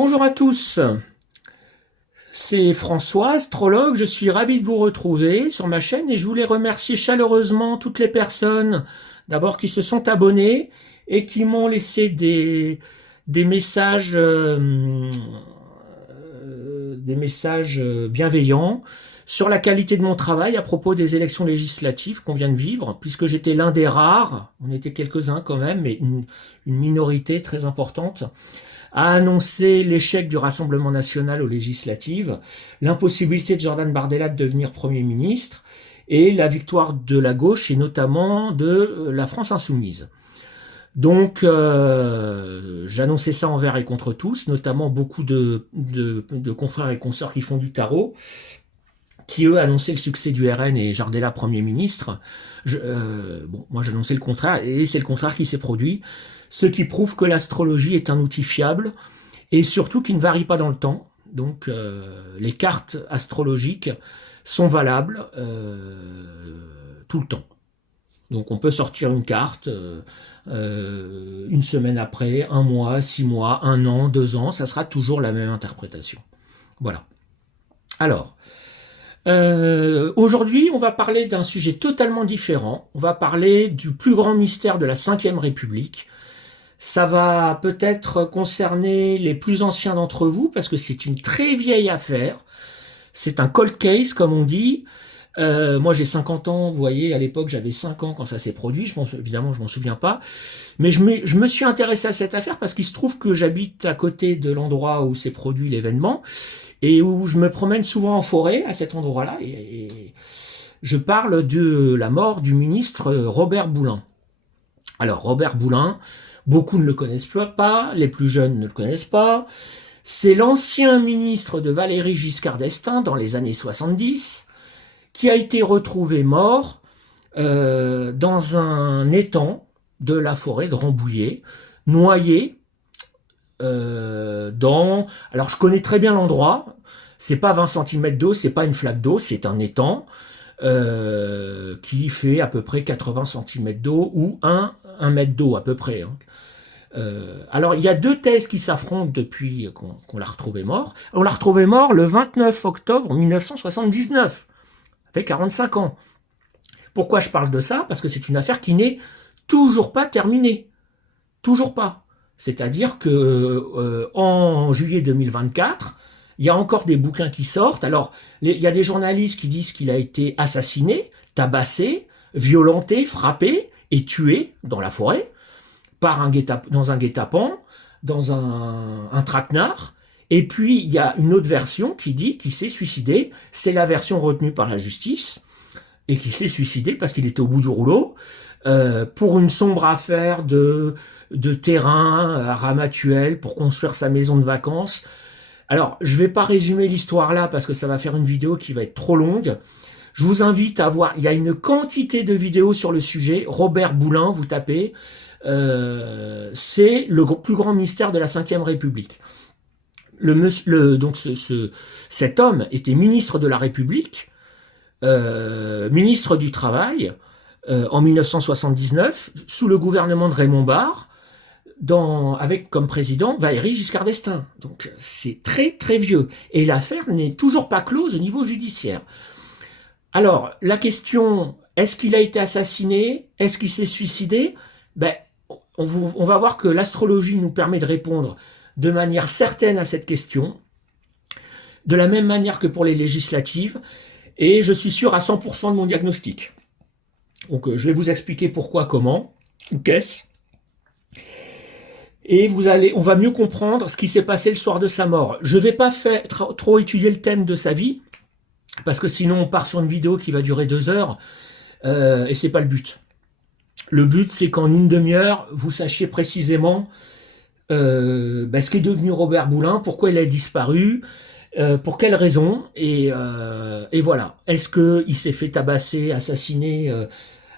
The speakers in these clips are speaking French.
Bonjour à tous, c'est François, astrologue, je suis ravi de vous retrouver sur ma chaîne et je voulais remercier chaleureusement toutes les personnes d'abord qui se sont abonnées et qui m'ont laissé des messages, bienveillants sur la qualité de mon travail à propos des élections législatives qu'on vient de vivre, puisque j'étais l'un des rares, on était quelques-uns quand même, mais une minorité très importante, a annoncé l'échec du Rassemblement national aux législatives, l'impossibilité de Jordan Bardella de devenir Premier ministre et la victoire de la gauche et notamment de la France insoumise. Donc j'annonçais ça envers et contre tous, notamment beaucoup de confrères et consoeurs qui font du tarot, qui eux annonçaient le succès du RN et Jardella Premier ministre. Moi j'annonçais le contraire, et c'est le contraire qui s'est produit, ce qui prouve que l'astrologie est un outil fiable, et surtout qui ne varie pas dans le temps. Donc les cartes astrologiques sont valables tout le temps. Donc on peut sortir une carte une semaine après, un mois, 6 mois, un an, 2 ans, ça sera toujours la même interprétation. Voilà. Alors, aujourd'hui, on va parler d'un sujet totalement différent. On va parler du plus grand mystère de la Ve République. Ça va peut-être concerner les plus anciens d'entre vous, parce que c'est une très vieille affaire. C'est un cold case, comme on dit. Moi, j'ai 50 ans, vous voyez, à l'époque, j'avais 5 ans quand ça s'est produit. Évidemment, je m'en souviens pas. Mais je me suis intéressé à cette affaire parce qu'il se trouve que j'habite à côté de l'endroit où s'est produit l'événement et où je me promène souvent en forêt à cet endroit-là. Et je parle de la mort du ministre Robert Boulin. Alors, Robert Boulin, beaucoup ne le connaissent pas, les plus jeunes ne le connaissent pas. C'est l'ancien ministre de Valéry Giscard d'Estaing dans les années 70, qui a été retrouvé mort dans un étang de la forêt de Rambouillet, noyé Alors je connais très bien l'endroit, c'est pas 20 cm d'eau, c'est pas une flaque d'eau, c'est un étang qui fait à peu près 80 cm d'eau ou 1 mètre d'eau à peu près. Alors il y a deux thèses qui s'affrontent depuis qu'on l'a retrouvé mort. On l'a retrouvé mort le 29 octobre 1979. Ça fait 45 ans. Pourquoi je parle de ça? Parce que c'est une affaire qui n'est toujours pas terminée. Toujours pas. C'est-à-dire que en juillet 2024, il y a encore des bouquins qui sortent. Alors, il y a des journalistes qui disent qu'il a été assassiné, tabassé, violenté, frappé et tué dans la forêt par dans un guet-apens, dans un traquenard. Et puis, il y a une autre version qui dit qu'il s'est suicidé. C'est la version retenue par la justice. Et qu'il s'est suicidé parce qu'il était au bout du rouleau. Pour une sombre affaire de terrain à Ramatuelle pour construire sa maison de vacances. Alors, je vais pas résumer l'histoire là parce que ça va faire une vidéo qui va être trop longue. Je vous invite à voir, il y a une quantité de vidéos sur le sujet. Robert Boulin, vous tapez. C'est le plus grand mystère de la Ve République. Cet homme était ministre de la République, ministre du Travail, en 1979, sous le gouvernement de Raymond Barre, avec comme président Valéry Giscard d'Estaing. Donc c'est très très vieux. Et l'affaire n'est toujours pas close au niveau judiciaire. Alors, la question, est-ce qu'il a été assassiné? Est-ce qu'il s'est suicidé? On va voir que l'astrologie nous permet de répondre de manière certaine à cette question, de la même manière que pour les législatives, et je suis sûr à 100% de mon diagnostic. Donc je vais vous expliquer pourquoi, comment, ou qu'est-ce. Et on va mieux comprendre ce qui s'est passé le soir de sa mort. Je ne vais pas trop étudier le thème de sa vie, parce que sinon on part sur une vidéo qui va durer 2 heures, et c'est pas le but. Le but, c'est qu'en une demi-heure, vous sachiez précisément ce qu'est devenu Robert Boulin, pourquoi il a disparu, pour quelles raisons, et voilà. Est-ce qu'il s'est fait tabasser, assassiner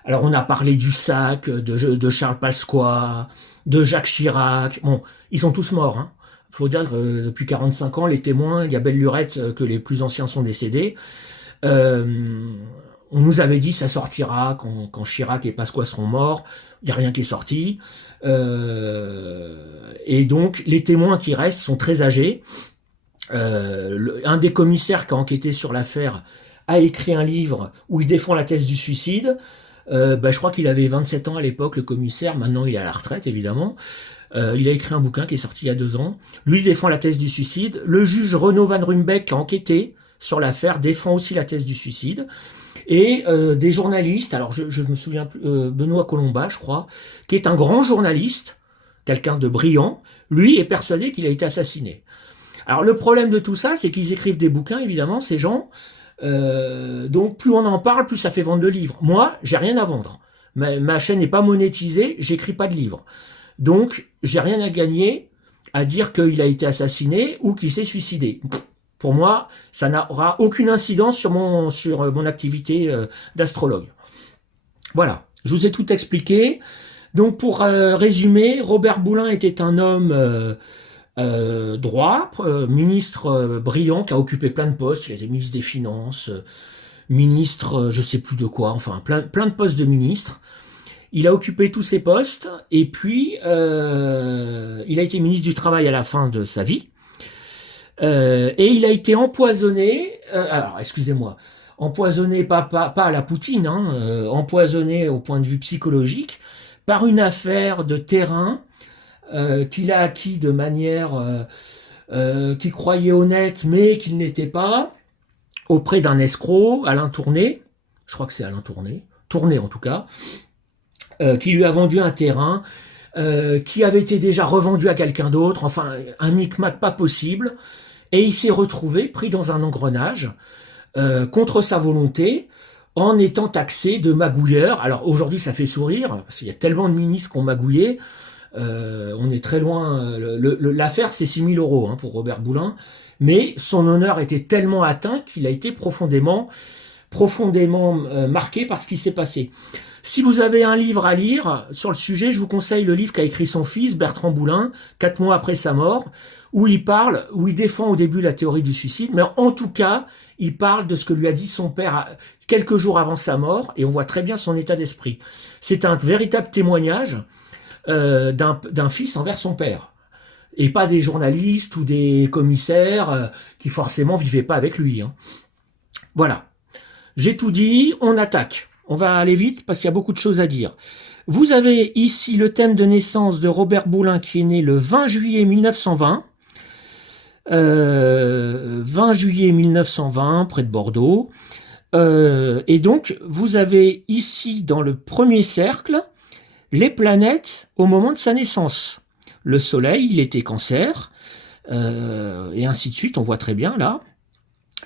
alors on a parlé du SAC, de Charles Pasqua, de Jacques Chirac. Bon, ils sont tous morts. Hein. Faut dire que depuis 45 ans, les témoins, il y a belle lurette que les plus anciens sont décédés. On nous avait dit ça sortira quand Chirac et Pasqua seront morts. Il n'y a rien qui est sorti. Et donc, les témoins qui restent sont très âgés. Un des commissaires qui a enquêté sur l'affaire a écrit un livre où il défend la thèse du suicide. Je crois qu'il avait 27 ans à l'époque, le commissaire. Maintenant, il est à la retraite, évidemment. Il a écrit un bouquin qui est sorti il y a 2 ans. Lui défend la thèse du suicide. Le juge Renaud Van Ruymbeck qui a enquêté sur l'affaire défend aussi la thèse du suicide. Et des journalistes, alors je me souviens plus, Benoît Colombat, je crois, qui est un grand journaliste, quelqu'un de brillant, lui est persuadé qu'il a été assassiné. Alors le problème de tout ça, c'est qu'ils écrivent des bouquins, évidemment, ces gens. Donc plus on en parle, plus ça fait vendre de livres. Moi, j'ai rien à vendre. Ma chaîne n'est pas monétisée, j'écris pas de livres. Donc j'ai rien à gagner à dire qu'il a été assassiné ou qu'il s'est suicidé. Pour moi, ça n'aura aucune incidence sur mon activité d'astrologue. Voilà, je vous ai tout expliqué. Donc pour résumer, Robert Boulin était un homme droit, ministre brillant qui a occupé plein de postes. Il était ministre des Finances, ministre je sais plus de quoi, enfin plein de postes de ministre. Il a occupé tous ces postes et puis il a été ministre du Travail à la fin de sa vie. Et il a été empoisonné, alors excusez-moi, empoisonné pas à la Poutine, empoisonné au point de vue psychologique, par une affaire de terrain qu'il a acquis de manière qu'il croyait honnête, mais qu'il n'était pas, auprès d'un escroc, Alain Tourné, je crois que c'est Alain Tourné, Tourné en tout cas, qui lui a vendu un terrain, qui avait été déjà revendu à quelqu'un d'autre, enfin un micmac pas possible. Et il s'est retrouvé pris dans un engrenage contre sa volonté en étant taxé de magouilleur. Alors aujourd'hui ça fait sourire parce qu'il y a tellement de ministres qui ont magouillé. On est très loin. L'affaire c'est 6 000 € pour Robert Boulin, mais son honneur était tellement atteint qu'il a été profondément marqué par ce qui s'est passé. Si vous avez un livre à lire sur le sujet, je vous conseille le livre qu'a écrit son fils, Bertrand Boulin, 4 mois après sa mort, où il défend au début la théorie du suicide, mais en tout cas, il parle de ce que lui a dit son père quelques jours avant sa mort, et on voit très bien son état d'esprit. C'est un véritable témoignage d'un fils envers son père, et pas des journalistes ou des commissaires qui forcément vivaient pas avec lui. Voilà, j'ai tout dit, on attaque. On va aller vite parce qu'il y a beaucoup de choses à dire. Vous avez ici le thème de naissance de Robert Boulin qui est né le 20 juillet 1920. 20 juillet 1920, près de Bordeaux. Et donc, vous avez ici dans le premier cercle les planètes au moment de sa naissance. Le Soleil, il était Cancer, et ainsi de suite. On voit très bien là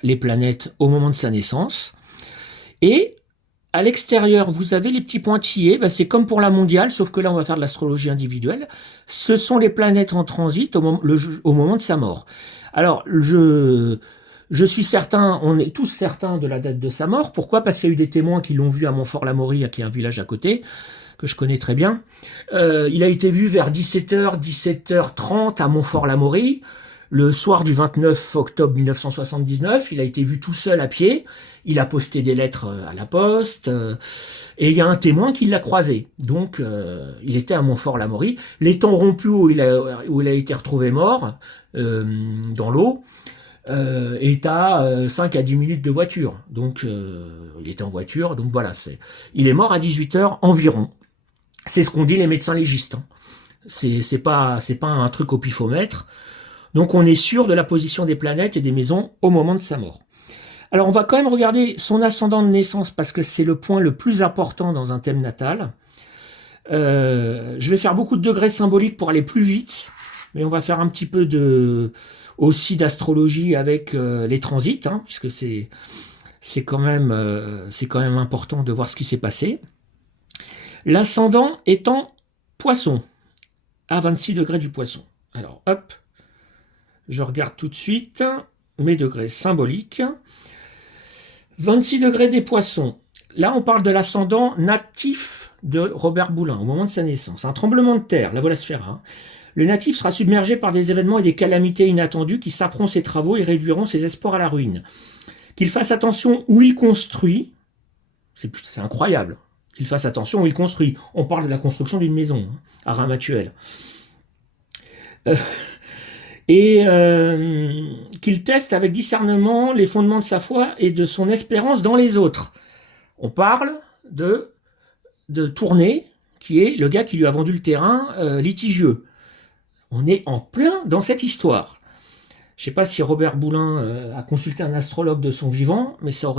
les planètes au moment de sa naissance. Et à l'extérieur, vous avez les petits pointillés, c'est comme pour la mondiale, sauf que là, on va faire de l'astrologie individuelle. Ce sont les planètes en transit au moment de sa mort. Alors, je suis certain, on est tous certains de la date de sa mort. Pourquoi? Parce qu'il y a eu des témoins qui l'ont vu à Montfort-l'Amaury, qui est un village à côté, que je connais très bien. Il a été vu vers 17h, 17h30 à Montfort-l'Amaury. Le soir du 29 octobre 1979, il a été vu tout seul à pied. Il a posté des lettres à la poste. Et il y a un témoin qui l'a croisé. Donc, il était à Montfort-l'Amaury. L'étang rompu où il a été retrouvé mort, dans l'eau, est à 5 à 10 minutes de voiture. Donc, il était en voiture. Donc voilà, il est mort à 18h environ. C'est ce qu'ont dit les médecins légistes. C'est pas un truc au pifomètre. Donc on est sûr de la position des planètes et des maisons au moment de sa mort. Alors on va quand même regarder son ascendant de naissance parce que c'est le point le plus important dans un thème natal. Je vais faire beaucoup de degrés symboliques pour aller plus vite, mais on va faire un petit peu aussi d'astrologie avec les transits, puisque c'est quand même important de voir ce qui s'est passé. L'ascendant est en Poisson, à 26 degrés du Poisson. Alors hop. Je regarde tout de suite mes degrés symboliques. 26 degrés des Poissons. Là, on parle de l'ascendant natif de Robert Boulin au moment de sa naissance. Un tremblement de terre, la Volasphère. Le natif sera submergé par des événements et des calamités inattendues qui saperont ses travaux et réduiront ses espoirs à la ruine. Qu'il fasse attention où il construit, C'est incroyable qu'il fasse attention où il construit. On parle de la construction d'une maison, hein, à Ramatuelle. Et qu'il teste avec discernement les fondements de sa foi et de son espérance dans les autres. On parle de Tournai, qui est le gars qui lui a vendu le terrain litigieux. On est en plein dans cette histoire. Je ne sais pas si Robert Boulin a consulté un astrologue de son vivant, mais ça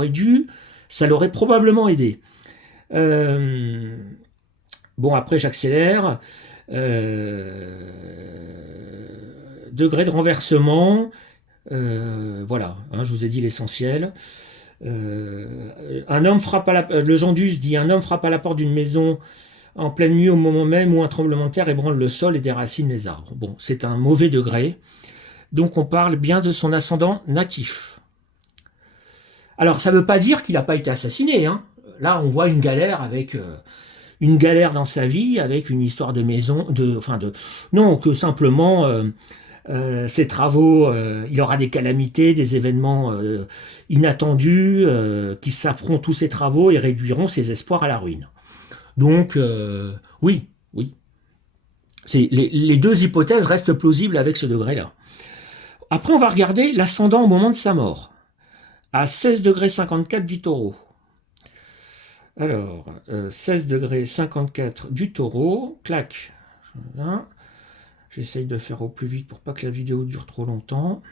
l'aurait probablement aidé. Bon, après j'accélère. Degré de renversement, voilà, hein, je vous ai dit l'essentiel. Un homme frappe le Jandus dit un homme frappe à la porte d'une maison en pleine nuit au moment même où un tremblement de terre ébranle le sol et déracine les arbres. Bon, c'est un mauvais degré, donc on parle bien de son ascendant natif. Alors ça ne veut pas dire qu'il n'a pas été assassiné, hein. Là on voit une galère dans sa vie avec une histoire de maison, non, que simplement ses travaux, il aura des calamités, des événements inattendus qui saperont tous ses travaux et réduiront ses espoirs à la ruine. Donc, oui. Les deux hypothèses restent plausibles avec ce degré-là. Après, on va regarder l'ascendant au moment de sa mort, à 16 degrés 54 du taureau. Alors, 16 degrés 54 du taureau, clac. Voilà. J'essaye de faire au plus vite pour pas que la vidéo dure trop longtemps.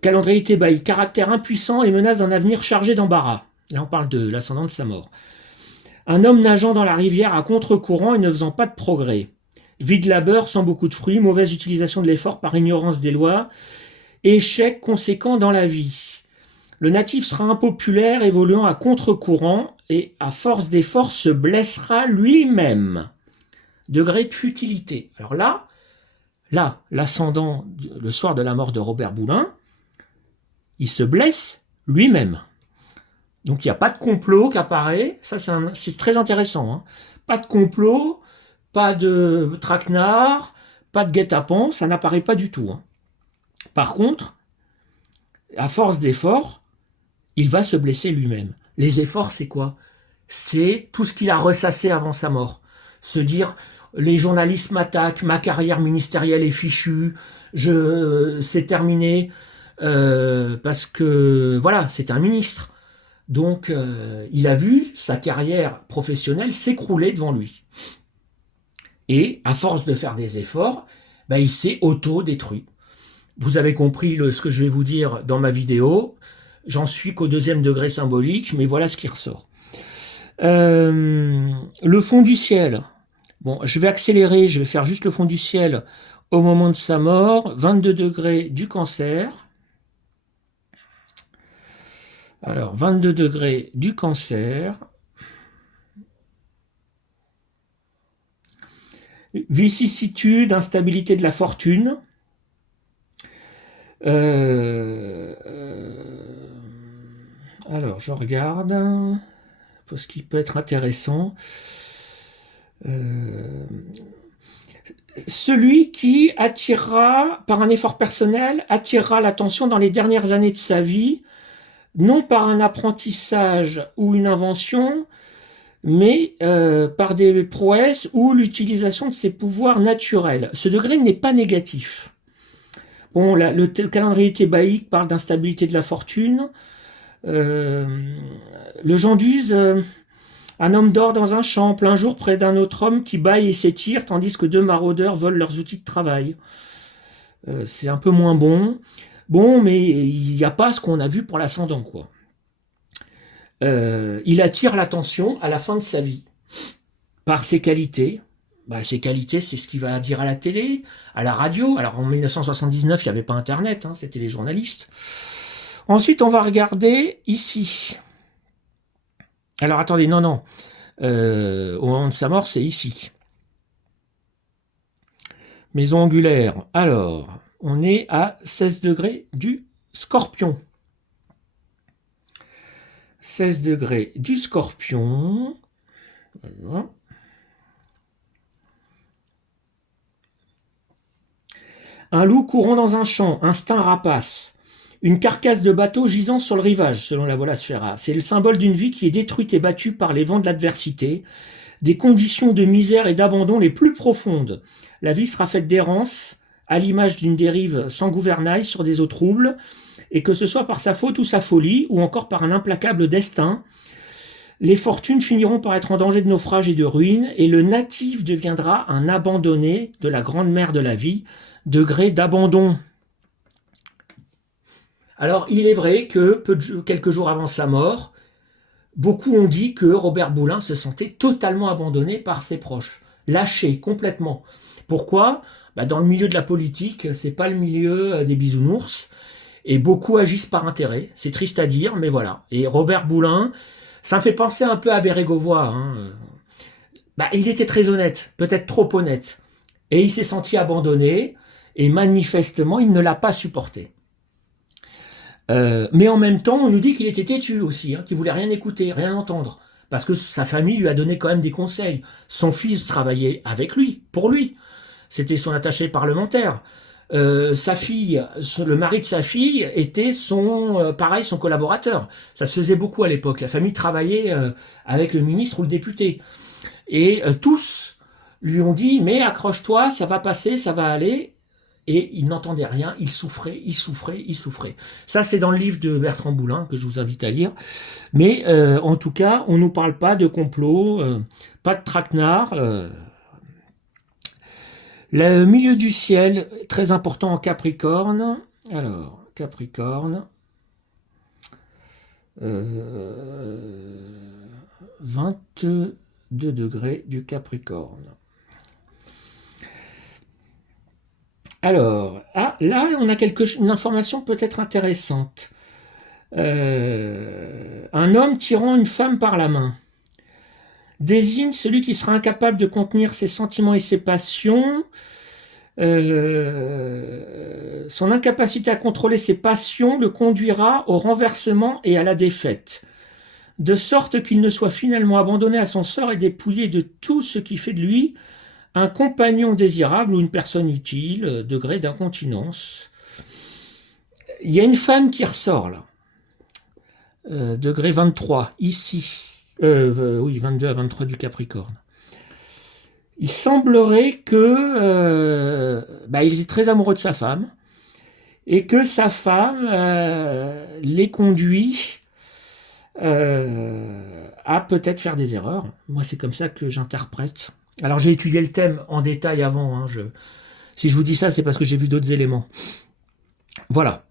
Calendrier Thébaïde, caractère impuissant et menace d'un avenir chargé d'embarras. Là, on parle de l'ascendant de sa mort. Un homme nageant dans la rivière à contre-courant et ne faisant pas de progrès. Vide labeur sans beaucoup de fruits, mauvaise utilisation de l'effort par ignorance des lois, échec conséquent dans la vie. Le natif sera impopulaire, évoluant à contre-courant et, à force d'effort, se blessera lui-même. Degré de futilité. Alors là, l'ascendant, le soir de la mort de Robert Boulin, il se blesse lui-même. Donc il n'y a pas de complot qui apparaît. Ça, c'est très intéressant, hein. Pas de complot, pas de traquenard, pas de guet-apens, ça n'apparaît pas du tout, hein. Par contre, à force d'effort, il va se blesser lui-même. Les efforts, c'est quoi? C'est tout ce qu'il a ressassé avant sa mort. Se dire, les journalistes m'attaquent, ma carrière ministérielle est fichue, c'est terminé, parce que, voilà, c'est un ministre. Donc, il a vu sa carrière professionnelle s'écrouler devant lui. Et, à force de faire des efforts, il s'est auto-détruit. Vous avez compris ce que je vais vous dire dans ma vidéo. J'en suis qu'au 2e degré symbolique, mais voilà ce qui ressort. Le fond du ciel. Bon, je vais accélérer, je vais faire juste le fond du ciel au moment de sa mort. 22 degrés du Cancer. Alors, 22 degrés du Cancer. Vicissitude, instabilité de la fortune. Alors, je regarde, parce qu'il peut être intéressant. Celui qui attirera, par un effort personnel, attirera l'attention dans les dernières années de sa vie, non par un apprentissage ou une invention, mais par des prouesses ou l'utilisation de ses pouvoirs naturels. Ce degré n'est pas négatif. Bon, le calendrier thébaïque parle d'instabilité de la fortune. Le Jean d'Uz, un homme dort dans un champ plein jour près d'un autre homme qui bâille et s'étire, tandis que 2 maraudeurs volent leurs outils de travail. C'est un peu moins bon. Bon, mais il n'y a pas ce qu'on a vu pour l'ascendant, quoi. Il attire l'attention à la fin de sa vie par ses qualités. Ses qualités, c'est ce qu'il va dire à la télé, à la radio. Alors en 1979, il n'y avait pas Internet, hein, c'était les journalistes. Ensuite, on va regarder ici. Alors attendez, non. Au moment de sa mort, c'est ici. Maison angulaire. Alors, on est à 16 degrés du Scorpion. 16 degrés du Scorpion. Voilà. Un loup courant dans un champ, instinct rapace. Une carcasse de bateau gisant sur le rivage, selon la Vola Sfera. C'est le symbole d'une vie qui est détruite et battue par les vents de l'adversité, des conditions de misère et d'abandon les plus profondes. La vie sera faite d'errance, à l'image d'une dérive sans gouvernail sur des eaux troubles, et que ce soit par sa faute ou sa folie, ou encore par un implacable destin, les fortunes finiront par être en danger de naufrage et de ruine, et le natif deviendra un abandonné de la grande mer de la vie, degré d'abandon. Alors, il est vrai que quelques jours avant sa mort, beaucoup ont dit que Robert Boulin se sentait totalement abandonné par ses proches, lâché complètement. Pourquoi ? Dans le milieu de la politique, c'est pas le milieu des bisounours, et beaucoup agissent par intérêt. C'est triste à dire, mais voilà. Et Robert Boulin, ça me fait penser un peu à Bérégovoy. Il était très honnête, peut-être trop honnête, et il s'est senti abandonné, et manifestement, il ne l'a pas supporté. Mais en même temps, on nous dit qu'il était têtu aussi, qu'il voulait rien écouter, rien entendre, parce que sa famille lui a donné quand même des conseils. Son fils travaillait avec lui, pour lui. C'était son attaché parlementaire. Sa fille, le mari de sa fille était son collaborateur. Ça se faisait beaucoup à l'époque. La famille travaillait avec le ministre ou le député. Et tous lui ont dit, mais accroche-toi, ça va passer, ça va aller. Et il n'entendait rien, il souffrait. Ça, c'est dans le livre de Bertrand Boulin, que je vous invite à lire. Mais en tout cas, on ne nous parle pas de complot, pas de traquenard. Le milieu du ciel, très important en Capricorne. Alors, Capricorne. 22 degrés du Capricorne. Alors, là, on a une information peut-être intéressante. Un homme tirant une femme par la main désigne celui qui sera incapable de contenir ses sentiments et ses passions. Son incapacité à contrôler ses passions le conduira au renversement et à la défaite, de sorte qu'il ne soit finalement abandonné à son sort et dépouillé de tout ce qui fait de lui un compagnon désirable ou une personne utile, degré d'incontinence. Il y a une femme qui ressort là, degré 23, ici. Oui, 22 à 23 du Capricorne. Il semblerait que il est très amoureux de sa femme et que sa femme les conduit à peut-être faire des erreurs. Moi, c'est comme ça que j'interprète. Alors, j'ai étudié le thème en détail avant. Si je vous dis ça, c'est parce que j'ai vu d'autres éléments. Voilà.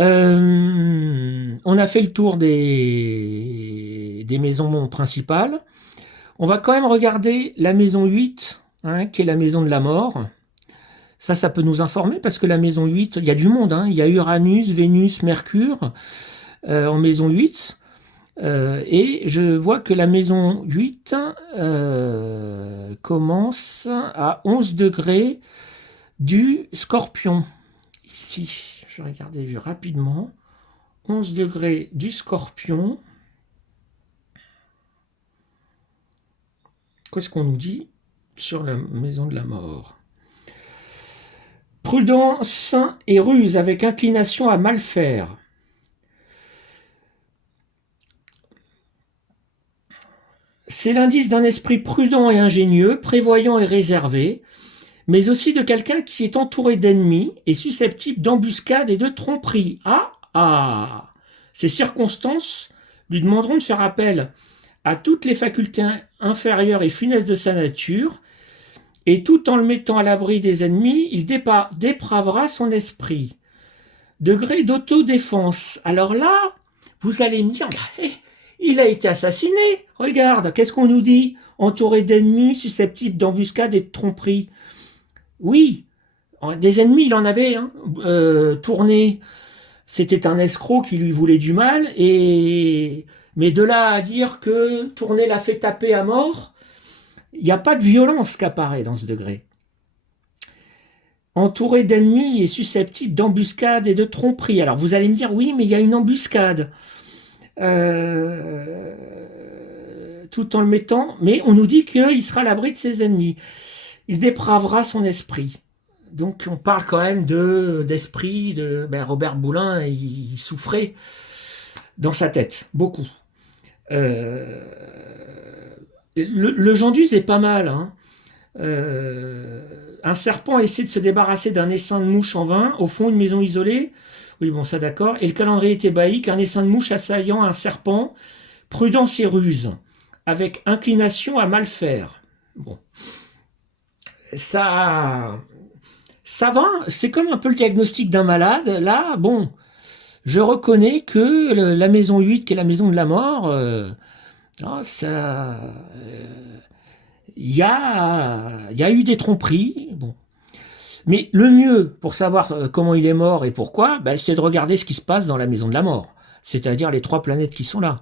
On a fait le tour des maisons principales. On va quand même regarder la maison 8, qui est la maison de la mort. Ça peut nous informer, parce que la maison 8, il y a du monde. Il y a Uranus, Vénus, Mercure en maison 8. Et je vois que la maison 8 commence à 11 degrés du Scorpion. Ici. Je vais regarder rapidement. 11 degrés du Scorpion. Qu'est-ce qu'on nous dit sur la maison de la mort ? Prudence et ruse avec inclination à mal faire. C'est l'indice d'un esprit prudent et ingénieux, prévoyant et réservé, mais aussi de quelqu'un qui est entouré d'ennemis et susceptible d'embuscades et de tromperies. Ces circonstances lui demanderont de faire appel à toutes les facultés inférieures et funestes de sa nature, et tout en le mettant à l'abri des ennemis, il dépravera son esprit. Degré d'autodéfense. Alors là, vous allez me dire, il a été assassiné. Regarde, qu'est-ce qu'on nous dit ? Entouré d'ennemis, susceptibles d'embuscades et de tromperies. Oui, des ennemis, il en avait tourné. C'était un escroc qui lui voulait du mal, mais de là à dire que Tourné l'a fait taper à mort, il n'y a pas de violence qui apparaît dans ce degré. Entouré d'ennemis et susceptible d'embuscades et de tromperies. Alors vous allez me dire, oui, mais il y a une embuscade. Tout en le mettant, mais on nous dit qu'il sera à l'abri de ses ennemis. Il dépravera son esprit. Donc on parle quand même d'esprit, Robert Boulin, il souffrait dans sa tête, beaucoup. Euh, le Genduse est pas mal, hein. Un serpent essaie de se débarrasser d'un essaim de mouche en vain, au fond, une maison isolée. Oui, bon, ça d'accord. Et le calendrier thébaïque, un essaim de mouche assaillant un serpent, prudence et ruse, avec inclination à mal faire. Bon. Ça va, c'est comme un peu le diagnostic d'un malade. Là, bon, je reconnais que la maison 8, qui est la maison de la mort, ça, il y a eu des tromperies. Bon. Mais le mieux pour savoir comment il est mort et pourquoi, ben, c'est de regarder ce qui se passe dans la maison de la mort, c'est-à-dire les 3 planètes qui sont là.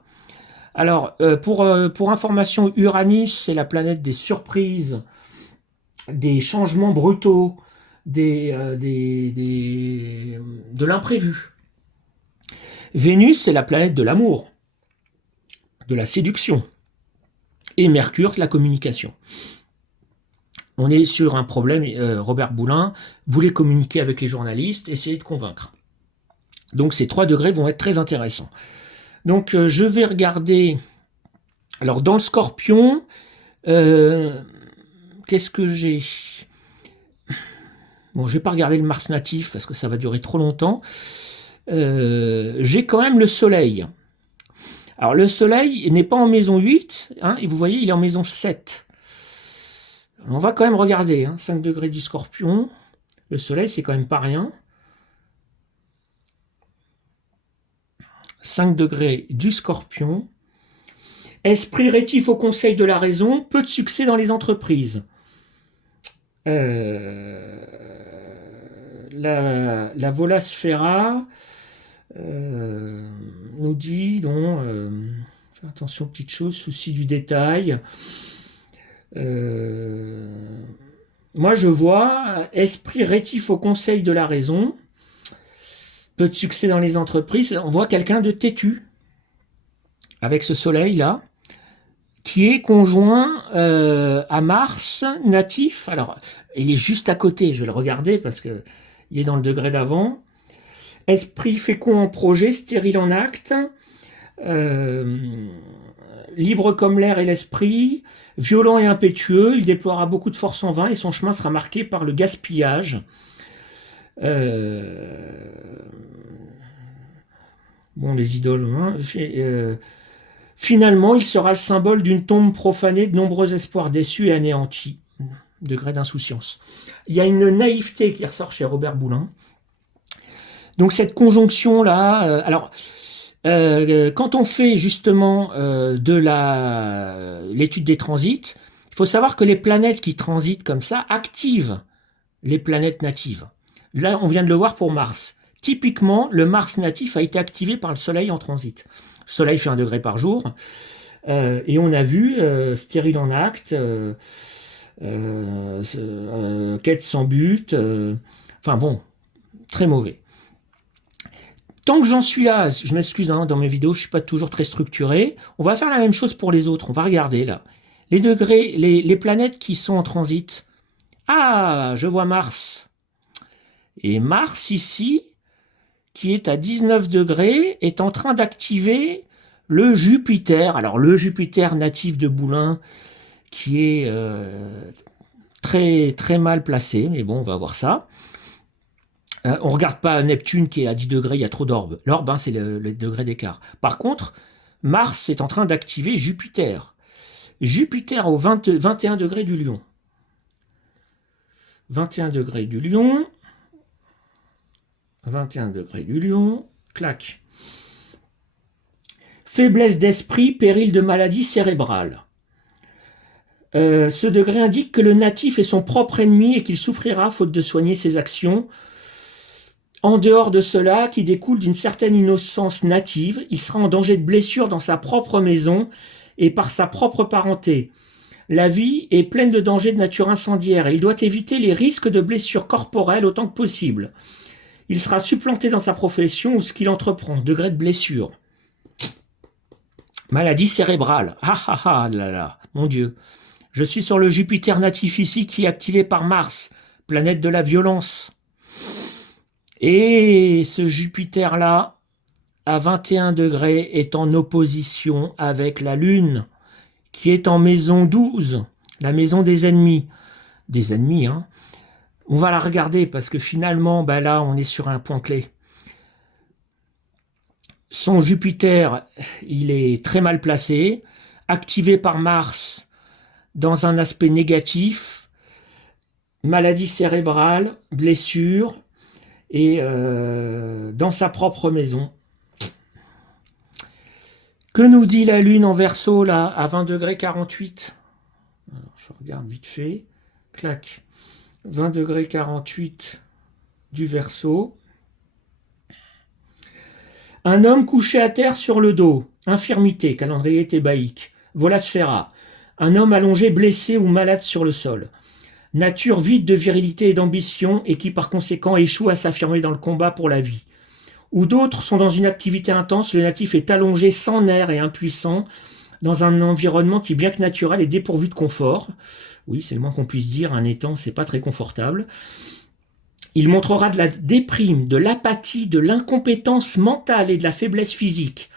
Alors, pour information, Uranus, c'est la planète des surprises, des changements brutaux, de l'imprévu. Vénus, c'est la planète de l'amour, de la séduction. Et Mercure, la communication. On est sur un problème, Robert Boulin voulait communiquer avec les journalistes, essayer de convaincre. Donc ces 3 degrés vont être très intéressants. Donc je vais regarder, alors dans le Scorpion, qu'est-ce que j'ai? Bon, je vais pas regarder le Mars natif parce que ça va durer trop longtemps. J'ai quand même le Soleil. Alors le Soleil n'est pas en maison 8, hein, et vous voyez, il est en maison 7. On va quand même regarder, hein, 5 degrés du Scorpion. Le Soleil, c'est quand même pas rien. 5 degrés du Scorpion. Esprit rétif au conseil de la raison, peu de succès dans les entreprises. La Vola Sfera nous dit, faire attention aux petites choses, souci du détail. Moi je vois esprit rétif au conseil de la raison, peu de succès dans les entreprises. On voit quelqu'un de têtu avec ce soleil là qui est conjoint à Mars natif. Alors il est juste à côté, je vais le regarder parce que il est dans le degré d'avant. Esprit fécond en projet, stérile en acte, libre comme l'air et l'esprit, violent et impétueux, il déploiera beaucoup de force en vain et son chemin sera marqué par le gaspillage. Bon, les idoles. Hein, finalement, il sera le symbole d'une tombe profanée, de nombreux espoirs déçus et anéantis. Degré d'insouciance. Il y a une naïveté qui ressort chez Robert Boulin. Donc cette conjonction-là, quand on fait justement de l'étude des transits, il faut savoir que les planètes qui transitent comme ça activent les planètes natives. Là, on vient de le voir pour Mars. Typiquement, le Mars natif a été activé par le Soleil en transit. Le Soleil fait 1 degré par jour. Et on a vu stérile en acte, quête sans but, enfin bon, très mauvais. Tant que j'en suis là, je m'excuse, hein, dans mes vidéos, je suis pas toujours très structuré. On va faire la même chose pour les autres. On va regarder là. Les degrés, les planètes qui sont en transit. Ah, je vois Mars. Et Mars ici, qui est à 19 degrés, est en train d'activer le Jupiter. Alors le Jupiter natif de Boulin, qui est très, très mal placé. Mais bon, on va voir ça. On regarde pas Neptune qui est à 10 degrés, il y a trop d'orbes. L'orbe, hein, c'est le degré d'écart. Par contre, Mars est en train d'activer Jupiter. Jupiter au 21 degrés du Lion. 21 degrés du Lion. 21 degrés du Lion. Clac. Faiblesse d'esprit, péril de maladie cérébrale. Ce degré indique que le natif est son propre ennemi et qu'il souffrira faute de soigner ses actions. En dehors de cela, qui découle d'une certaine innocence native, il sera en danger de blessure dans sa propre maison et par sa propre parenté. La vie est pleine de dangers de nature incendiaire et il doit éviter les risques de blessures corporelles autant que possible. Il sera supplanté dans sa profession ou ce qu'il entreprend. Degré de blessure. Maladie cérébrale. Ah ah ah là là, mon Dieu. Je suis sur le Jupiter natif ici qui est activé par Mars. planète de la violence. Et ce Jupiter-là, à 21 degrés, est en opposition avec la Lune, qui est en maison 12, la maison des ennemis. Des ennemis, hein. On va la regarder parce que finalement, ben là, on est sur un point clé. Son Jupiter, il est très mal placé, activé par Mars dans un aspect négatif, maladie cérébrale, blessure, et dans sa propre maison. Que nous dit la Lune en Verseau, là, à 20 degrés 48? Alors, je regarde vite fait. Clac. 20 degrés 48 du Verseau. Un homme couché à terre sur le dos. Infirmité, calendrier thébaïque. Volasphéra. Un homme allongé, blessé ou malade sur le sol. Nature vide de virilité et d'ambition et qui par conséquent échoue à s'affirmer dans le combat pour la vie. Ou d'autres sont dans une activité intense, le natif est allongé sans nerfs et impuissant dans un environnement qui, bien que naturel, est dépourvu de confort. Oui, c'est le moins qu'on puisse dire, un étang, c'est pas très confortable. Il montrera de la déprime, de l'apathie, de l'incompétence mentale et de la faiblesse physique.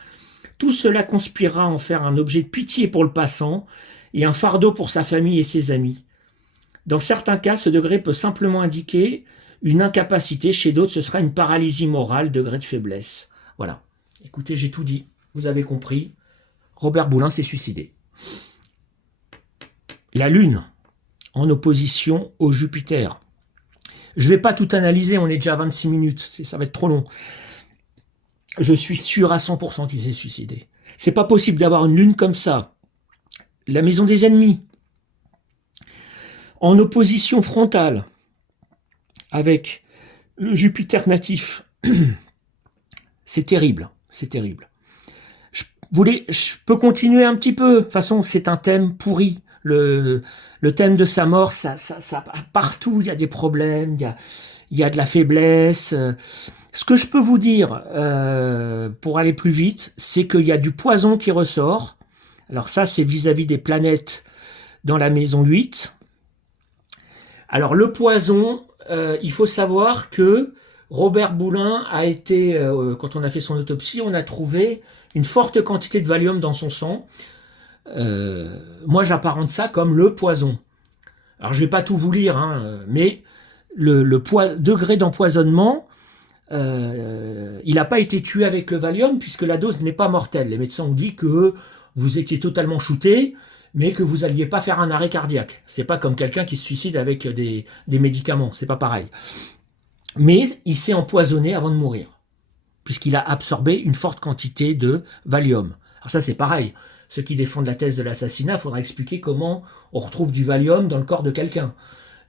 Tout cela conspirera à en faire un objet de pitié pour le passant et un fardeau pour sa famille et ses amis. Dans certains cas, ce degré peut simplement indiquer une incapacité. Chez d'autres, ce sera une paralysie morale, degré de faiblesse. Voilà. Écoutez, j'ai tout dit. Vous avez compris. Robert Boulin s'est suicidé. La Lune, en opposition au Jupiter. Je ne vais pas tout analyser, on est déjà à 26 minutes. Ça va être trop long. Je suis sûr à 100% qu'il s'est suicidé. C'est pas possible d'avoir une Lune comme ça. La maison des ennemis. En opposition frontale avec le Jupiter natif. C'est terrible, c'est terrible. Je peux continuer un petit peu. De toute façon, c'est un thème pourri. Le thème de sa mort, ça partout, il y a des problèmes, il y a de la faiblesse. Ce que je peux vous dire, pour aller plus vite, c'est qu'il y a du poison qui ressort. Alors ça, c'est vis-à-vis des planètes dans la maison 8. Alors le poison, il faut savoir que Robert Boulin a été, quand on a fait son autopsie, on a trouvé une forte quantité de Valium dans son sang. Moi j'apparente ça comme le poison. Alors je vais pas tout vous lire, hein, mais le degré d'empoisonnement, il n'a pas été tué avec le Valium puisque la dose n'est pas mortelle. Les médecins ont dit que vous étiez totalement shooté, mais que vous alliez pas faire un arrêt cardiaque. C'est pas comme quelqu'un qui se suicide avec des médicaments, c'est pas pareil. Mais il s'est empoisonné avant de mourir, puisqu'il a absorbé une forte quantité de Valium. Alors ça c'est pareil. Ceux qui défendent la thèse de l'assassinat, il faudra expliquer comment on retrouve du Valium dans le corps de quelqu'un.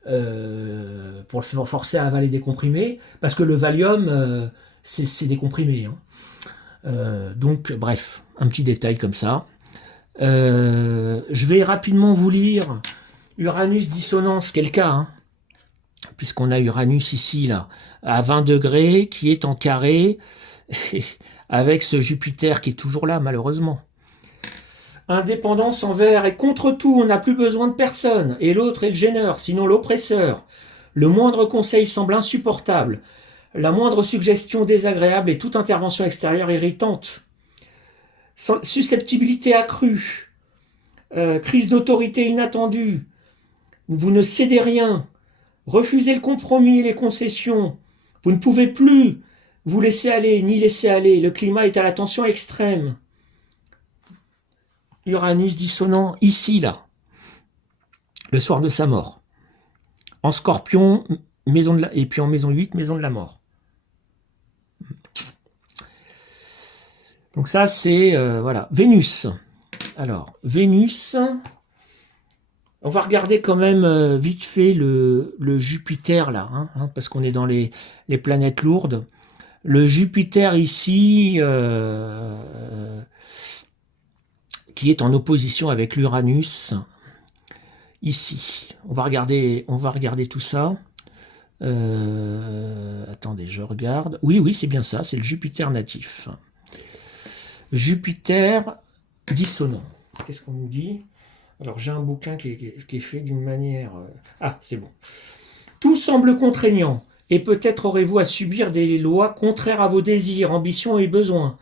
Pour le forcer à avaler des comprimés, parce que le Valium, c'est des comprimés. Hein. Donc, bref, un petit détail comme ça. Je vais rapidement vous lire Uranus dissonance, quel cas, hein, puisqu'on a Uranus ici, là, à 20 degrés, qui est en carré, avec ce Jupiter qui est toujours là, malheureusement. Indépendance envers et contre tout, on n'a plus besoin de personne, et l'autre est le gêneur, sinon l'oppresseur. Le moindre conseil semble insupportable, la moindre suggestion désagréable et toute intervention extérieure irritante. Susceptibilité accrue, crise d'autorité inattendue, vous ne cédez rien, refusez le compromis et les concessions, vous ne pouvez plus vous laisser aller, ni laisser aller, le climat est à la tension extrême. Uranus dissonant, ici, là, le soir de sa mort. En Scorpion, et puis en maison 8, maison de la mort. Donc ça, c'est, voilà, Vénus. Alors, Vénus, on va regarder quand même vite fait le Jupiter, là, hein, parce qu'on est dans les planètes lourdes. Le Jupiter ici, qui est en opposition avec l'Uranus, ici. On va regarder tout ça. Attendez, je regarde. Oui, c'est bien ça, c'est le Jupiter natif. Jupiter dissonant. Qu'est-ce qu'on nous dit? Alors, j'ai un bouquin qui est fait d'une manière... Ah, c'est bon. Tout semble contraignant, et peut-être aurez-vous à subir des lois contraires à vos désirs, ambitions et besoins.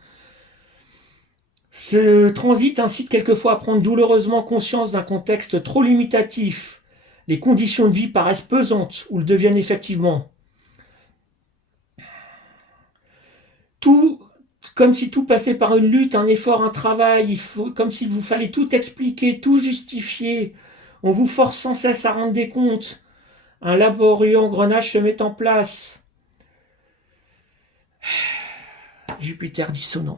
Ce transit incite quelquefois à prendre douloureusement conscience d'un contexte trop limitatif. Les conditions de vie paraissent pesantes, ou le deviennent effectivement. Tout, comme si tout passait par une lutte, un effort, un travail, comme s'il vous fallait tout expliquer, tout justifier. On vous force sans cesse à rendre des comptes. Un laborieux engrenage se met en place. Jupiter dissonant.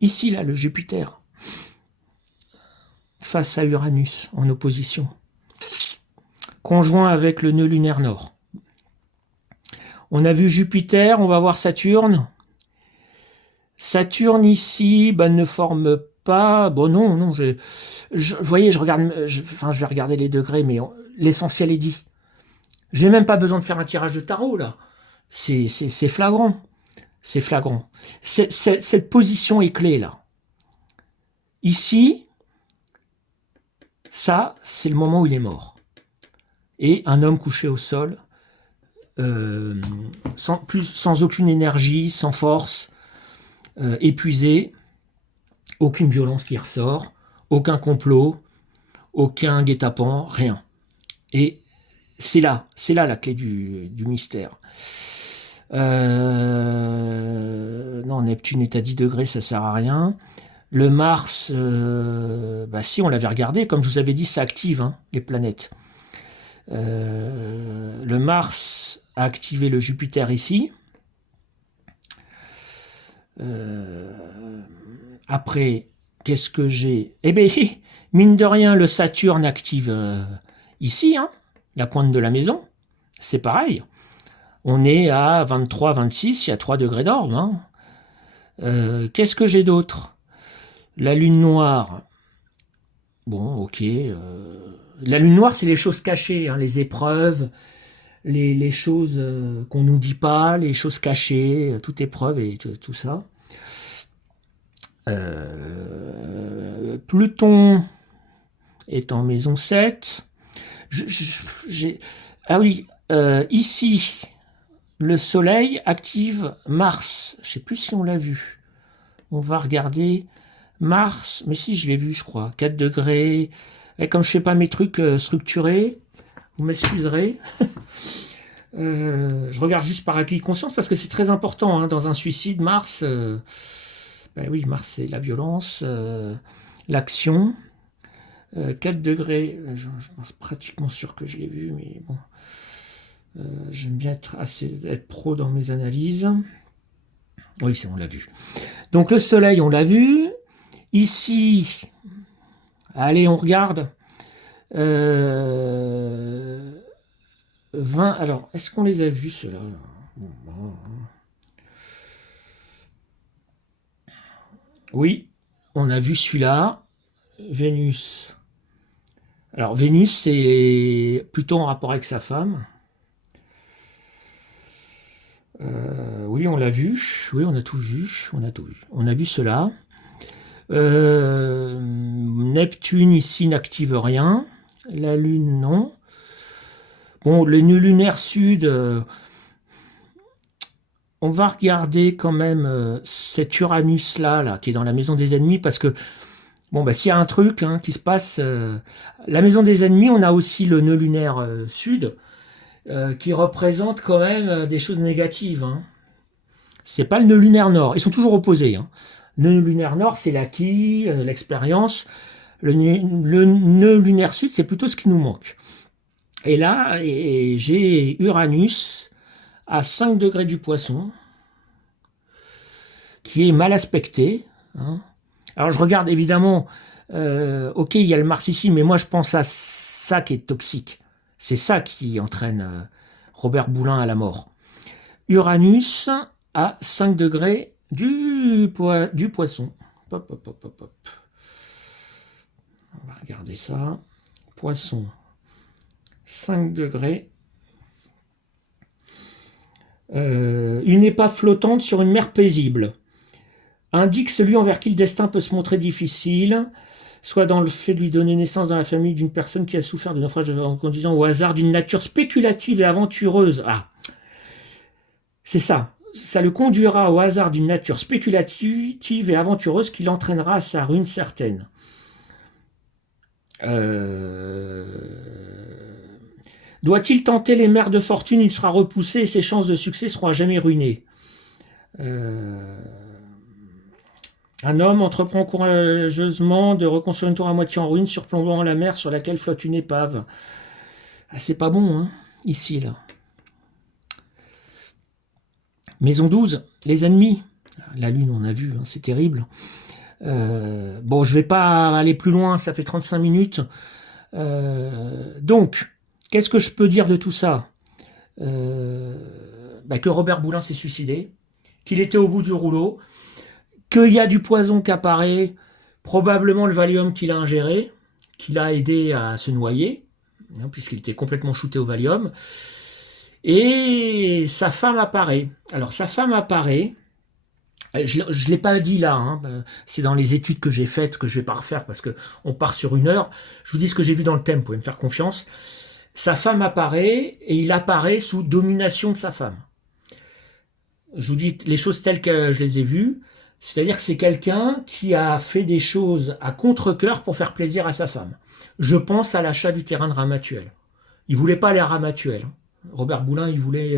Ici, là, le Jupiter, face à Uranus, en opposition. Conjoint avec le nœud lunaire nord. On a vu Jupiter, on va voir Saturne. Saturne ici, ne forme pas... Bon, non, vous voyez, je vais regarder les degrés, mais l'essentiel est dit. J'ai même pas besoin de faire un tirage de tarot, là. C'est flagrant. C'est flagrant. Cette position est clé, là. Ici, ça, c'est le moment où il est mort. Et un homme couché au sol, sans aucune énergie, sans force, épuisé, aucune violence qui ressort, aucun complot, aucun guet-apens, rien. Et c'est là la clé du mystère. Non, Neptune est à 10 degrés, ça sert à rien. Le Mars, si on l'avait regardé, comme je vous avais dit, ça active les planètes. Le Mars a activé le Jupiter ici. Après, qu'est-ce que j'ai? Eh bien, mine de rien, le Saturne active ici, la pointe de la maison. C'est pareil. On est à 23, 26, il y a 3 degrés d'orbe. Qu'est-ce que j'ai d'autre? La lune noire. Bon, ok. La lune noire, c'est les choses cachées, les épreuves, les choses qu'on nous dit pas, les choses cachées, toute épreuve et tout ça. Pluton est en maison 7. Ici, le soleil active Mars. Je sais plus si on l'a vu. On va regarder Mars. Mais si, je l'ai vu, je crois. 4 degrés. Et comme je fais pas mes trucs structurés, vous m'excuserez. Je regarde juste par acquis de conscience parce que c'est très important. Dans un suicide, Mars... oui, Mars, c'est la violence, l'action. 4 degrés, je pense pratiquement sûr que je l'ai vu, mais bon. J'aime bien être pro dans mes analyses. Oui, on l'a vu. Donc le soleil, on l'a vu. Ici, allez, on regarde. 20. Alors, est-ce qu'on les a vus, ceux-là? Oui, on a vu celui-là. Vénus. Alors, Vénus, c'est plutôt en rapport avec sa femme. Oui, on l'a vu. Oui, on a tout vu. On a vu cela. Neptune, ici, n'active rien. La Lune, non. Bon, le nœud lunaire sud... on va regarder quand même cet Uranus-là, qui est dans la maison des ennemis, parce que, s'il y a un truc qui se passe... la maison des ennemis, on a aussi le nœud lunaire sud, qui représente quand même des choses négatives. C'est pas le nœud lunaire nord. Ils sont toujours opposés. Le nœud lunaire nord, c'est l'acquis, l'expérience. Le nœud lunaire sud, c'est plutôt ce qui nous manque. Et là, j'ai Uranus à 5 degrés du Poisson, qui est mal aspecté. Alors je regarde évidemment, ok, il y a le Mars ici, mais moi je pense à ça qui est toxique. C'est ça qui entraîne Robert Boulin à la mort. Uranus à 5 degrés du Poisson. Hop, hop, hop, hop, hop. On va regarder ça. Poisson, 5 degrés. Une épave flottante sur une mer paisible indique celui envers qui le destin peut se montrer difficile. soit dans le fait de lui donner naissance dans la famille d'une personne qui a souffert de naufrage en conduisant au hasard d'une nature spéculative et aventureuse. Ah, c'est ça. Ça le conduira au hasard d'une nature spéculative et aventureuse qui l'entraînera à sa ruine certaine. Doit-il tenter les mers de fortune, il sera repoussé et ses chances de succès seront à jamais ruinées. Un homme entreprend courageusement de reconstruire une tour à moitié en ruine, surplombant la mer sur laquelle flotte une épave. Ah, c'est pas bon, hein, ici, là. Maison 12, les ennemis. La lune, on a vu, hein, c'est terrible. Bon, je vais pas aller plus loin, ça fait 35 minutes. Donc, qu'est-ce que je peux dire de tout ça? Que Robert Boulin s'est suicidé, qu'il était au bout du rouleau, qu'il y a du poison qui apparaît, probablement le Valium qu'il a ingéré, qui l'a aidé à se noyer, hein, puisqu'il était complètement shooté au Valium. Et sa femme apparaît. Alors sa femme apparaît, je ne l'ai pas dit là, hein, c'est dans les études que j'ai faites, que je vais pas refaire parce que on part sur 1 heure. Je vous dis ce que j'ai vu dans le thème, vous pouvez me faire confiance. Sa femme apparaît et il apparaît sous domination de sa femme. Je vous dis les choses telles que je les ai vues. C'est-à-dire que c'est quelqu'un qui a fait des choses à contre-cœur pour faire plaisir à sa femme. Je pense à l'achat du terrain de Ramatuelle. Il voulait pas aller à Ramatuelle. Robert Boulin, il voulait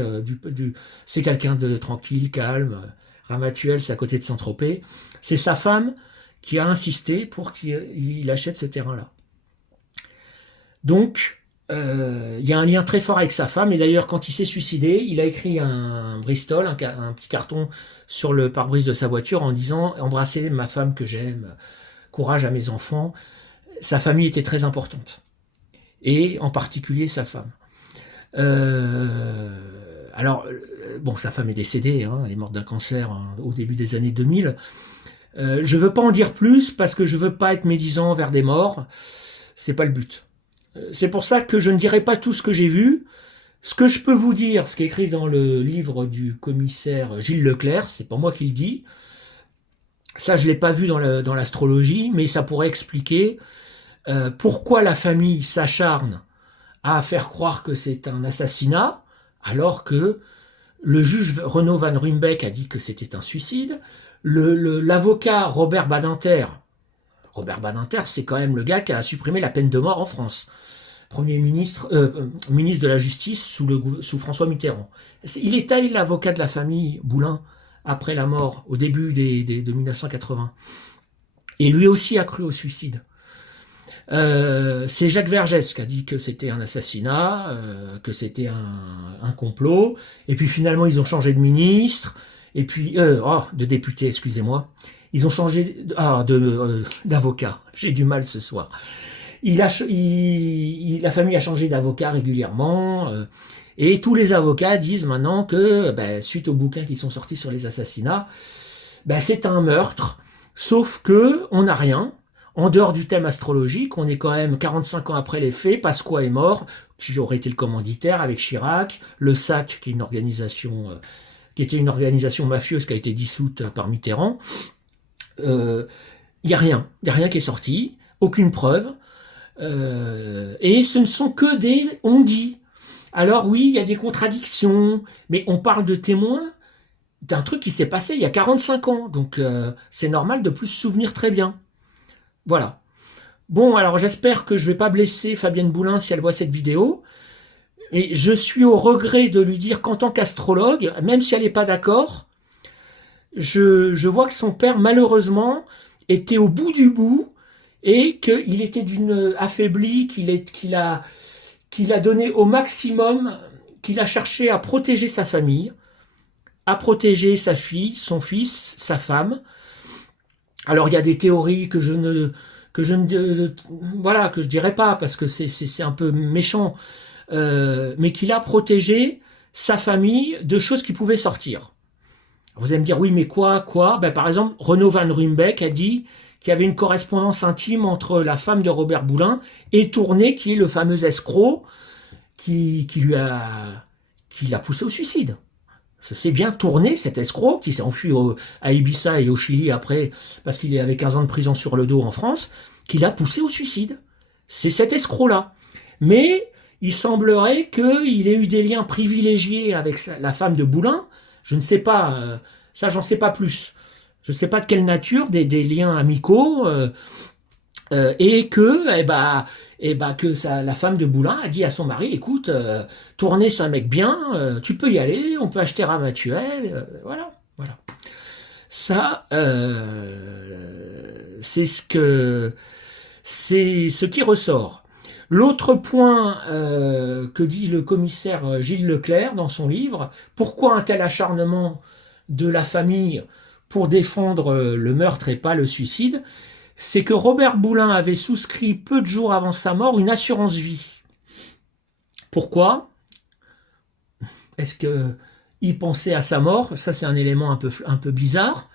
c'est quelqu'un de tranquille, calme. Ramatuelle, c'est à côté de Saint-Tropez. C'est sa femme qui a insisté pour qu'il achète ces terrains-là. Donc, il y a un lien très fort avec sa femme. Et d'ailleurs, quand il s'est suicidé, il a écrit un Bristol, un petit carton sur le pare-brise de sa voiture en disant « Embrassez ma femme que j'aime, courage à mes enfants ». Sa famille était très importante. Et en particulier sa femme. Sa femme est décédée, hein, elle est morte d'un cancer au début des années 2000. Je veux pas en dire plus parce que je veux pas être médisant vers des morts. C'est pas le but. C'est pour ça que je ne dirai pas tout ce que j'ai vu. Ce que je peux vous dire, ce qui est écrit dans le livre du commissaire Gilles Leclerc, c'est pas moi qui le dis. Ça, je l'ai pas vu dans l'astrologie, mais ça pourrait expliquer pourquoi la famille s'acharne à faire croire que c'est un assassinat, alors que le juge Renaud Van Ruymbeck a dit que c'était un suicide. L'avocat Robert Badinter, c'est quand même le gars qui a supprimé la peine de mort en France. Premier ministre, ministre de la Justice sous François Mitterrand. Il est allé l'avocat de la famille Boulin après la mort, au début de 1980. Et lui aussi a cru au suicide. C'est Jacques Vergès qui a dit que c'était un assassinat, que c'était un complot. Et puis finalement, ils ont changé de ministre. Et puis, de député, excusez-moi. Ils ont changé d'avocat. J'ai du mal ce soir. La famille a changé d'avocat régulièrement. Et tous les avocats disent maintenant que, suite aux bouquins qui sont sortis sur les assassinats, c'est un meurtre. Sauf que on n'a rien. En dehors du thème astrologique, on est quand même 45 ans après les faits. Pasqua est mort, qui aurait été le commanditaire avec Chirac. Le SAC, qui est qui était une organisation mafieuse qui a été dissoute par Mitterrand. Il y a rien qui est sorti, aucune preuve. Et ce ne sont que des on-dit. Alors oui, il y a des contradictions, mais on parle de témoins d'un truc qui s'est passé il y a 45 ans. Donc c'est normal de plus se souvenir très bien. Voilà. Bon, alors j'espère que je vais pas blesser Fabienne Boulin si elle voit cette vidéo. Et je suis au regret de lui dire qu'en tant qu'astrologue, même si elle n'est pas d'accord, je vois que son père, malheureusement, était au bout du bout et qu'il était d'une affaibli, qu'il a donné au maximum, qu'il a cherché à protéger sa famille, à protéger sa fille, son fils, sa femme. Alors il y a des théories que je dirais pas parce que c'est un peu méchant, mais qu'il a protégé sa famille de choses qui pouvaient sortir. Vous allez me dire oui, mais quoi? Par exemple, Renaud Van Ruymbeck a dit qu'il y avait une correspondance intime entre la femme de Robert Boulin et Tourné, qui est le fameux escroc qui l'a poussé au suicide. C'est bien Tourné, cet escroc, qui s'est enfui à Ibiza et au Chili après, parce qu'il avait 15 ans de prison sur le dos en France. qui l'a poussé au suicide. C'est cet escroc-là. Mais il semblerait qu'il ait eu des liens privilégiés avec la femme de Boulin. Je ne sais pas, ça j'en sais pas plus. Je ne sais pas de quelle nature, des liens amicaux, et que, la femme de Boulin a dit à son mari, écoute, Tourné c'est un mec bien, tu peux y aller, on peut acheter Ramatuelle, voilà. Ça, c'est ce qui ressort. L'autre point que dit le commissaire Gilles Leclerc dans son livre, pourquoi un tel acharnement de la famille pour défendre le meurtre et pas le suicide, c'est que Robert Boulin avait souscrit peu de jours avant sa mort une assurance vie. Pourquoi ? Est-ce qu'il pensait à sa mort ? Ça, c'est un élément un peu bizarre,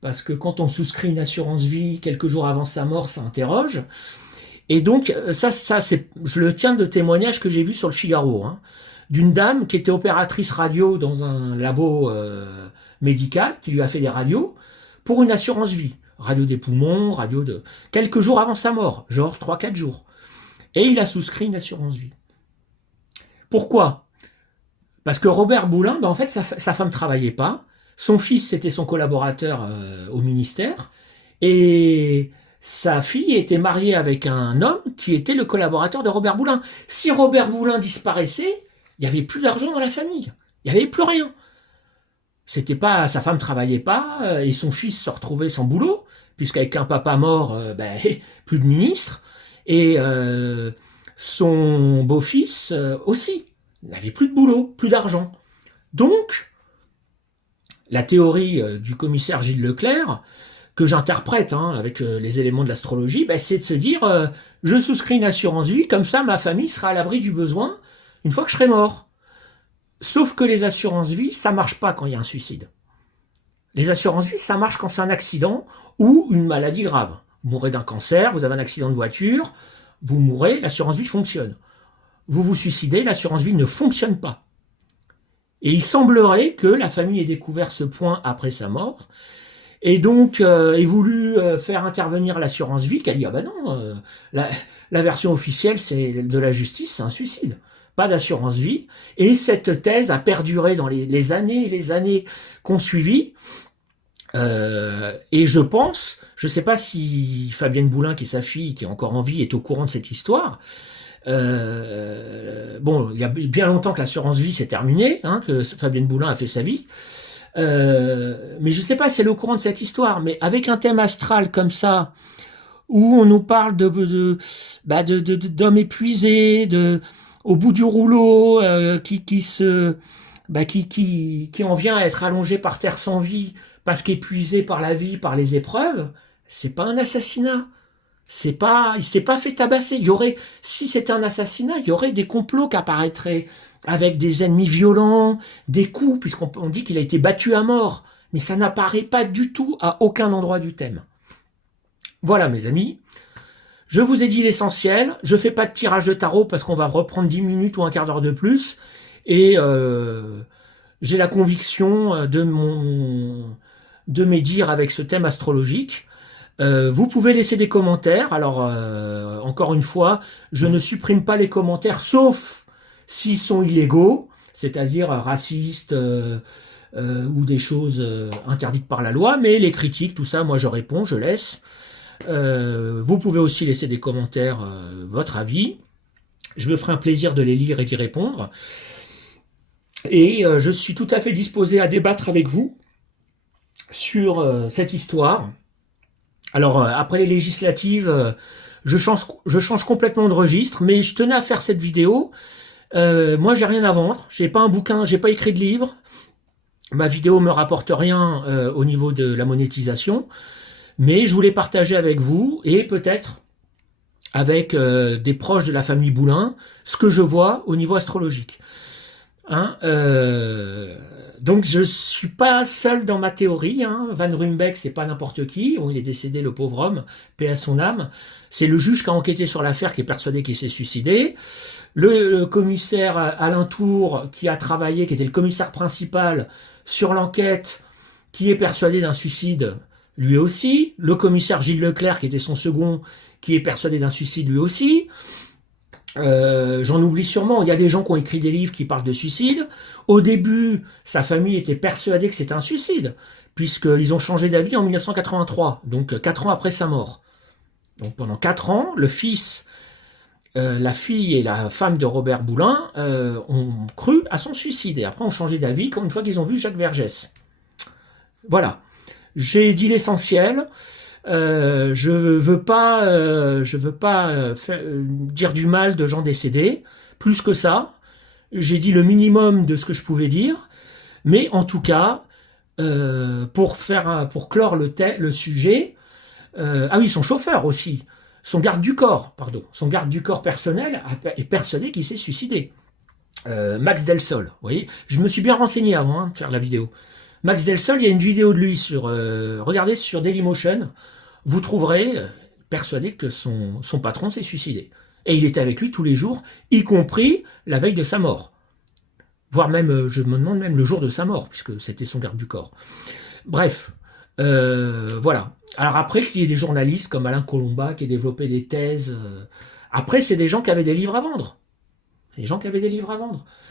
parce que quand on souscrit une assurance vie quelques jours avant sa mort, ça interroge. Et donc, ça je le tiens de témoignages que j'ai vus sur le Figaro, hein, d'une dame qui était opératrice radio dans un labo médical, qui lui a fait des radios, pour une assurance vie. Radio des poumons, radio de... quelques jours avant sa mort, genre 3-4 jours. Et il a souscrit une assurance vie. Pourquoi ? Parce que Robert Boulin, en fait, sa femme travaillait pas. Son fils, c'était son collaborateur au ministère. Et sa fille était mariée avec un homme qui était le collaborateur de Robert Boulin. Si Robert Boulin disparaissait, il n'y avait plus d'argent dans la famille. Il n'y avait plus rien. C'était pas, sa femme travaillait pas, et son fils se retrouvait sans boulot, puisqu'avec un papa mort, plus de ministre, et son beau-fils aussi n'avait plus de boulot, plus d'argent. Donc, la théorie du commissaire Gilles Leclerc, que j'interprète avec les éléments de l'astrologie, c'est de se dire, je souscris une assurance vie, comme ça ma famille sera à l'abri du besoin une fois que je serai mort. Sauf que les assurances vie, ça marche pas quand il y a un suicide. Les assurances vie, ça marche quand c'est un accident ou une maladie grave. Vous mourrez d'un cancer, vous avez un accident de voiture, vous mourrez, l'assurance vie fonctionne. Vous vous suicidez, l'assurance vie ne fonctionne pas. Et il semblerait que la famille ait découvert ce point après sa mort, et donc ait voulu faire intervenir l'assurance vie, qui a dit, ah ben non, la version officielle de la justice, c'est un suicide. Pas d'assurance vie, et cette thèse a perduré dans les années et les années qu'on suivit, et je pense, je sais pas si Fabienne Boulin, qui est sa fille, qui est encore en vie, est au courant de cette histoire. Il y a bien longtemps que l'assurance vie s'est terminée, que Fabienne Boulin a fait sa vie, mais je sais pas si elle est au courant de cette histoire, mais avec un thème astral comme ça, où on nous parle d'hommes épuisés, au bout du rouleau, qui en vient à être allongé par terre sans vie parce qu'épuisé par la vie, par les épreuves, c'est pas un assassinat. Il s'est pas fait tabasser. Si c'était un assassinat, il y aurait des complots qui apparaîtraient avec des ennemis violents, des coups, puisqu'on dit qu'il a été battu à mort. Mais ça n'apparaît pas du tout à aucun endroit du thème. Voilà, mes amis. Je vous ai dit l'essentiel. Je fais pas de tirage de tarot parce qu'on va reprendre 10 minutes ou un quart d'heure de plus. Et j'ai la conviction de mes dires avec ce thème astrologique. Vous pouvez laisser des commentaires. Alors, encore une fois, je ne supprime pas les commentaires, sauf s'ils sont illégaux, c'est-à-dire racistes ou des choses interdites par la loi. Mais les critiques, tout ça, moi je réponds, je laisse. Vous pouvez aussi laisser des commentaires, votre avis. Je me ferai un plaisir de les lire et d'y répondre. Et je suis tout à fait disposé à débattre avec vous sur cette histoire. Alors, après les législatives, je change complètement de registre, mais je tenais à faire cette vidéo. Moi, j'ai rien à vendre. J'ai pas un bouquin, j'ai pas écrit de livre. Ma vidéo me rapporte rien au niveau de la monétisation. Mais je voulais partager avec vous, et peut-être avec des proches de la famille Boulin, ce que je vois au niveau astrologique. Donc je suis pas seul dans ma théorie. Van Ruymbeck, c'est pas n'importe qui. Il est décédé, le pauvre homme, paix à son âme. C'est le juge qui a enquêté sur l'affaire qui est persuadé qu'il s'est suicidé. Le commissaire Alain Tour, qui a travaillé, qui était le commissaire principal sur l'enquête, qui est persuadé d'un suicide, lui aussi. Le commissaire Gilles Leclerc, qui était son second, qui est persuadé d'un suicide lui aussi. J'en oublie sûrement, il y a des gens qui ont écrit des livres qui parlent de suicide. Au début, sa famille était persuadée que c'était un suicide, puisqu'ils ont changé d'avis en 1983, donc 4 ans après sa mort. Donc pendant 4 ans, le fils, la fille et la femme de Robert Boulin ont cru à son suicide, et après ont changé d'avis une fois qu'ils ont vu Jacques Vergès. Voilà, j'ai dit l'essentiel. Je veux pas dire du mal de gens décédés, plus que ça. J'ai dit le minimum de ce que je pouvais dire, mais en tout cas, pour clore le sujet, ah oui, son chauffeur aussi, son garde du corps personnel est persuadé qu'il s'est suicidé. Max Delsol, vous voyez, je me suis bien renseigné avant de faire la vidéo. Max Delsol, il y a une vidéo de lui regardez sur Dailymotion. Vous trouverez persuadé que son patron s'est suicidé. Et il était avec lui tous les jours, y compris la veille de sa mort. Voire même, je me demande même le jour de sa mort, puisque c'était son garde du corps. Bref, voilà. Alors après, qu'il y ait des journalistes comme Alain Colomba qui aient développé des thèses. Après, c'est des gens qui avaient des livres à vendre.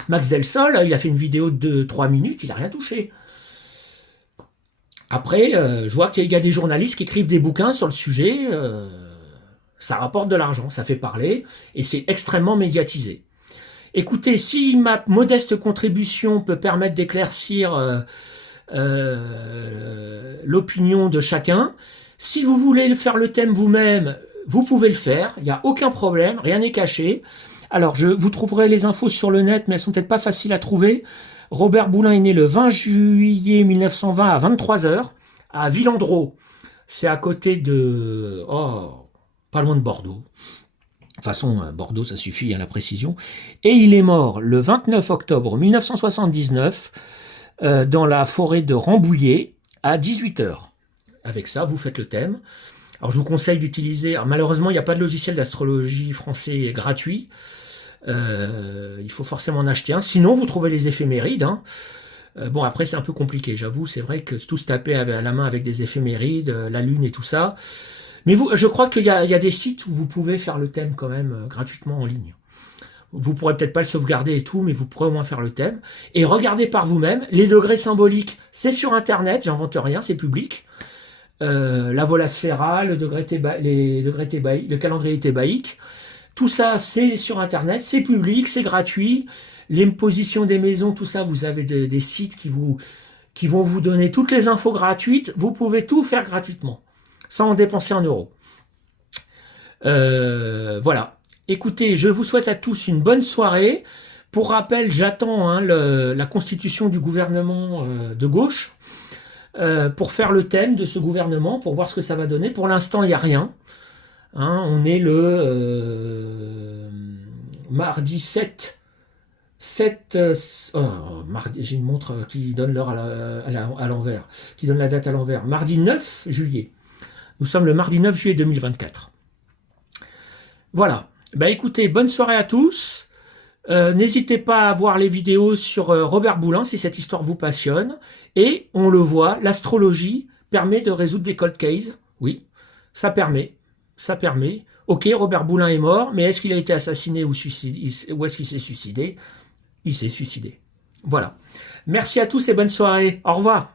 Max Delsol, il a fait une vidéo de 3 minutes, il n'a rien touché. Après, je vois qu'il y a des journalistes qui écrivent des bouquins sur le sujet, ça rapporte de l'argent, ça fait parler, et c'est extrêmement médiatisé. Écoutez, si ma modeste contribution peut permettre d'éclaircir l'opinion de chacun, si vous voulez faire le thème vous-même, vous pouvez le faire, il n'y a aucun problème, rien n'est caché. Alors, vous trouverez les infos sur le net, mais elles sont peut-être pas faciles à trouver. Robert Boulin est né le 20 juillet 1920 à 23h à Villandreau. C'est à côté de... pas loin de Bordeaux. De toute façon, Bordeaux, ça suffit à la précision. Et il est mort le 29 octobre 1979 dans la forêt de Rambouillet à 18h. Avec ça, vous faites le thème. Alors, je vous conseille d'utiliser... Malheureusement, il n'y a pas de logiciel d'astrologie français gratuit. Il faut forcément en acheter un. Sinon, vous trouvez les éphémérides. Bon, après, c'est un peu compliqué. J'avoue, c'est vrai que tout se taper à la main avec des éphémérides, la lune et tout ça. Mais je crois qu'il y a des sites où vous pouvez faire le thème quand même gratuitement en ligne. Vous pourrez peut-être pas le sauvegarder et tout, mais vous pourrez au moins faire le thème. Et regardez par vous-même. Les degrés symboliques, c'est sur Internet. J'invente rien, c'est public. La vola sphérale, le calendrier thébaïque. Tout ça, c'est sur Internet, c'est public, c'est gratuit. Les positions des maisons, tout ça, vous avez des sites qui vont vous donner toutes les infos gratuites. Vous pouvez tout faire gratuitement, sans en dépenser un euro. Voilà. Écoutez, je vous souhaite à tous une bonne soirée. Pour rappel, j'attends la constitution du gouvernement de gauche pour faire le thème de ce gouvernement, pour voir ce que ça va donner. Pour l'instant, il n'y a rien. On est le mardi 7. Mardi, j'ai une montre qui donne l'heure à l'envers, qui donne la date à l'envers. Mardi 9 juillet. Nous sommes le mardi 9 juillet 2024. Voilà. Écoutez, bonne soirée à tous. N'hésitez pas à voir les vidéos sur Robert Boulin si cette histoire vous passionne. Et on le voit, l'astrologie permet de résoudre des cold cases. Oui, ça permet. Ok, Robert Boulin est mort, mais est-ce qu'il a été assassiné ou est-ce qu'il s'est suicidé? Il s'est suicidé. Voilà. Merci à tous et bonne soirée. Au revoir.